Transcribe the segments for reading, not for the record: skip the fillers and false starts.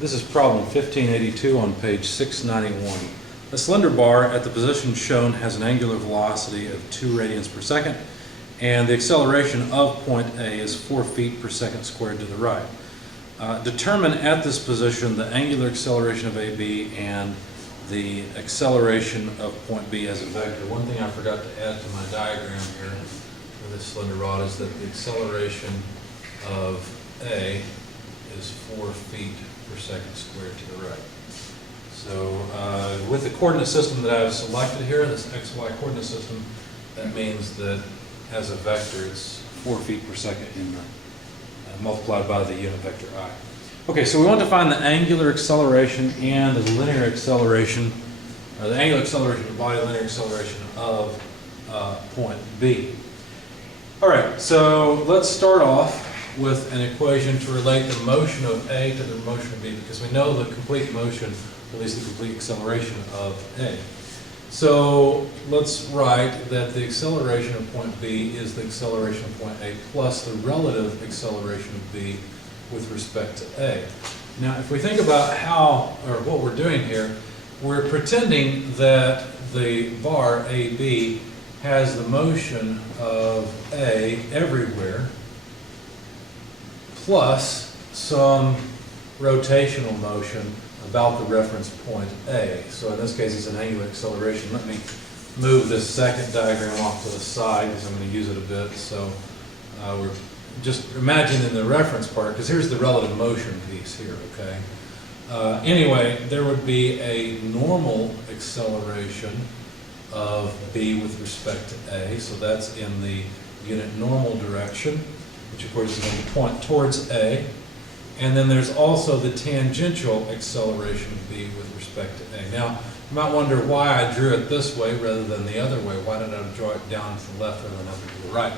This is problem 1582 on page 691. A slender bar at the position shown has an angular velocity of 2 radians per second, and the acceleration of point A is 4 feet per second squared to the right. Determine at this position the angular acceleration of AB and the acceleration of point B as a vector. One thing I forgot to add to my diagram here for this slender rod is that the acceleration of A is 4 feet per second squared to the right. So with the coordinate system that I've selected here, this XY coordinate system, that means that as a vector it's 4 feet per second in the, multiplied by the unit vector I. Okay, so we want to find the angular acceleration and the linear acceleration, or the angular acceleration of the body, linear acceleration of point B. All right, so let's start off with an equation to relate the motion of A to the motion of B, because we know the complete motion, or at least the complete acceleration of A. So let's write that the acceleration of point B is the acceleration of point A plus the relative acceleration of B with respect to A. Now, if we think about how, or what we're doing here, we're pretending that the bar AB has the motion of A everywhere, plus some rotational motion about the reference point A. So in this case, it's an angular acceleration. Let me move this second diagram off to the side because I'm going to use it a bit. So we're just imagining the reference part, because here's the relative motion piece here, okay? Anyway, there would be a normal acceleration of B with respect to A. So that's in the unit normal direction, which of course is going to point towards A. And then there's also the tangential acceleration of B with respect to A. Now, you might wonder why I drew it this way rather than the other way. Why did I draw it down to the left rather than up to the right?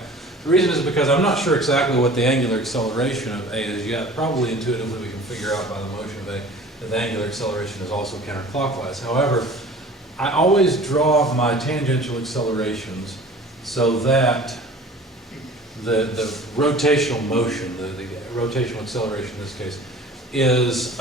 The reason is because I'm not sure exactly what the angular acceleration of A is yet. Probably intuitively we can figure out by the motion of A that the angular acceleration is also counterclockwise. However, I always draw my tangential accelerations so that the rotational motion, the rotational acceleration in this case, is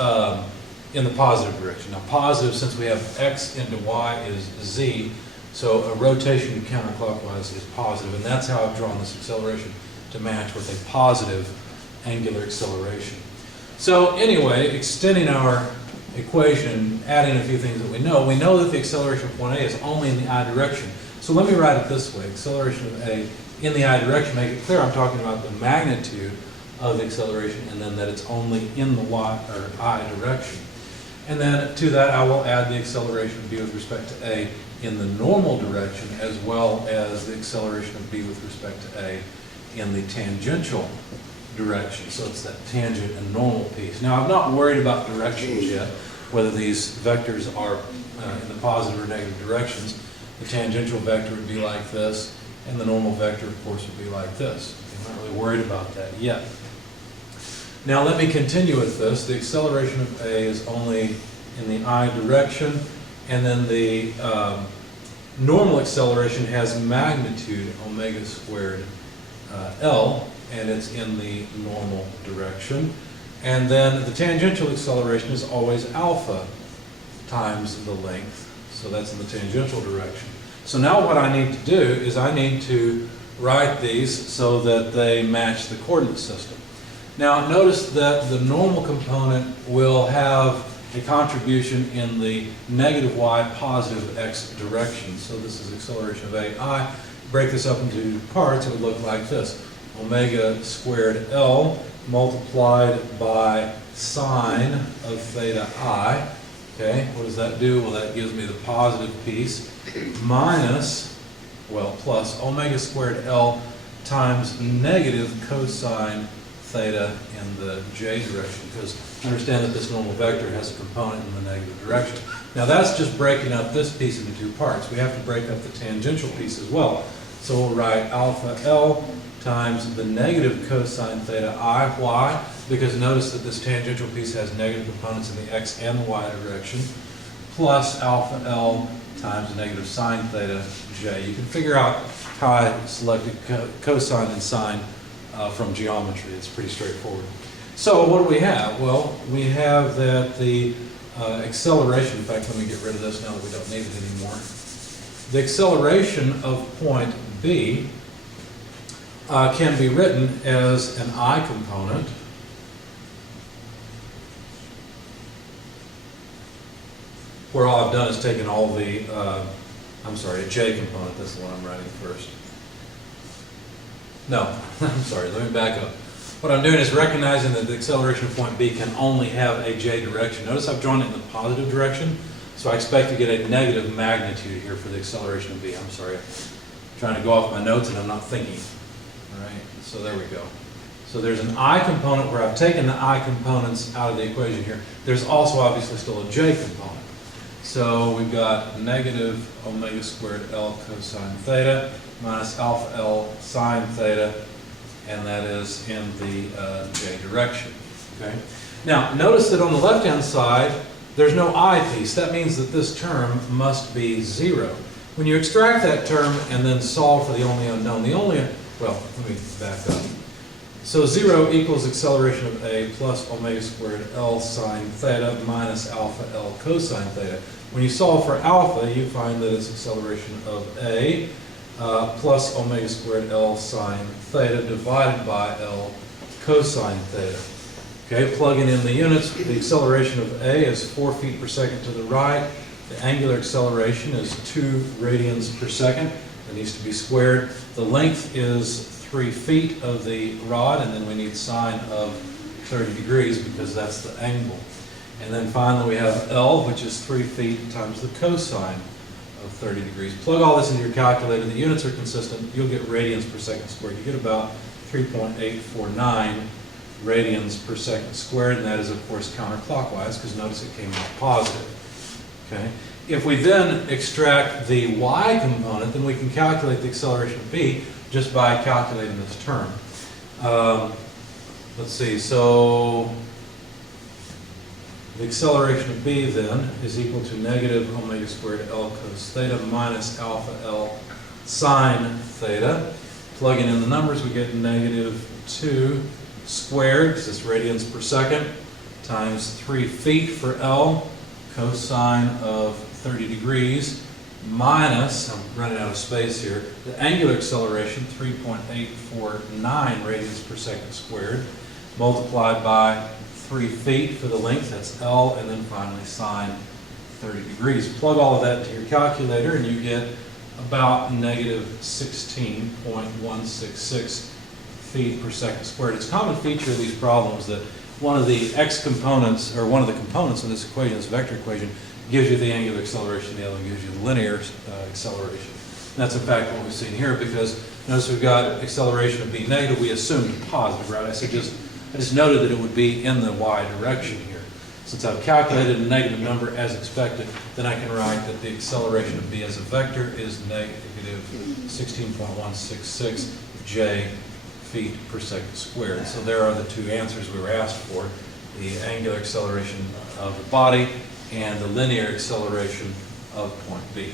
in the positive direction. Now positive, since we have x into y, is z, so a rotation counterclockwise is positive, and that's how I've drawn this acceleration to match with a positive angular acceleration. So anyway, extending our equation, adding a few things that we know that the acceleration of point A is only in the I direction. So let me write it this way: acceleration of A in the I direction. Make it clear I'm talking about the magnitude of the acceleration, and then that it's only in the y or I direction. And then to that I will add the acceleration of B with respect to A in the normal direction, as well as the acceleration of B with respect to A in the tangential direction. So it's that tangent and normal piece. Now I'm not worried about directions yet, whether these vectors are in the positive or negative directions. The tangential vector would be like this, and the normal vector, of course, would be like this. I'm not really worried about that yet. Now let me continue with this. The acceleration of A is only in the I direction, and then the normal acceleration has magnitude omega squared L, and it's in the normal direction. And then the tangential acceleration is always alpha times the length, so that's in the tangential direction. So now what I need to do is I need to write these so that they match the coordinate system. Now notice that the normal component will have a contribution in the negative y, positive x direction. So this is acceleration of AI. Break this up into parts, it would look like this: omega squared L multiplied by sine of theta I. Okay, what does that do? Well, that gives me the positive piece, minus, well, plus omega squared L times negative cosine theta in the j direction, because understand that this normal vector has a component in the negative direction. Now that's just breaking up this piece into two parts. We have to break up the tangential piece as well. So we'll write alpha L times the negative cosine theta I. Why? Because notice that this tangential piece has negative components in the x and the y direction, plus alpha L times the negative sine theta j. You can figure out how I selected cosine and sine from geometry. It's pretty straightforward. So what do we have? Well, we have that the acceleration, in fact, let me get rid of this now that we don't need it anymore. The acceleration of point B can be written as an I component where all I've done is taken all the, a J component, that's the one I'm writing first. No, I'm sorry, let me back up. What I'm doing is recognizing that the acceleration of point B can only have a J direction. Notice I've drawn it in the positive direction, so I expect to get a negative magnitude here for the acceleration of B. I'm sorry, I'm trying to go off my notes and I'm not thinking. All right, so there we go. So there's an I component where I've taken the I components out of the equation here. There's also obviously still a J component. So we've got negative omega squared L cosine theta minus alpha L sine theta, and that is in the J direction, okay? Now, notice that on the left-hand side, there's no I piece. That means that this term must be 0. When you extract that term and then solve for the only unknown, well, let me back up. So 0 equals acceleration of A plus omega squared L sine theta minus alpha L cosine theta. When you solve for alpha, you find that it's acceleration of A plus omega squared L sine theta divided by L cosine theta. Okay, plugging in the units, the acceleration of A is 4 feet per second to the right. The angular acceleration is 2 radians per second. It needs to be squared. The length is 3 feet of the rod, and then we need sine of 30 degrees because that's the angle. And then finally we have L, which is 3 feet times the cosine of 30 degrees. Plug all this into your calculator. The units are consistent. You'll get radians per second squared. You get about 3.849 radians per second squared, and that is, of course, counterclockwise because notice it came out positive. Okay. If we then extract the y component, then we can calculate the acceleration of B just by calculating this term. Let's see, so the acceleration of B then is equal to negative omega squared L cos theta minus alpha L sine theta. Plugging in the numbers, we get negative 2 squared, because it's radians per second, times 3 feet for L, cosine of 30 degrees, minus, I'm running out of space here, the angular acceleration, 3.849 radians per second squared, multiplied by 3 feet for the length, that's L, and then finally sine 30 degrees. Plug all of that into your calculator and you get about negative 16.166 feet per second squared. It's a common feature of these problems that one of the x components, or one of the components in this equation, this vector equation, gives you the angular acceleration, the other one gives you the linear acceleration. And that's in fact what we've seen here, because notice we've got acceleration of B negative, we assumed positive, right? I just noted that it would be in the y direction here. Since I've calculated a negative number as expected, then I can write that the acceleration of B as a vector is negative 16.166 j feet per second squared. So there are the two answers we were asked for, the angular acceleration of the body and the linear acceleration of point B.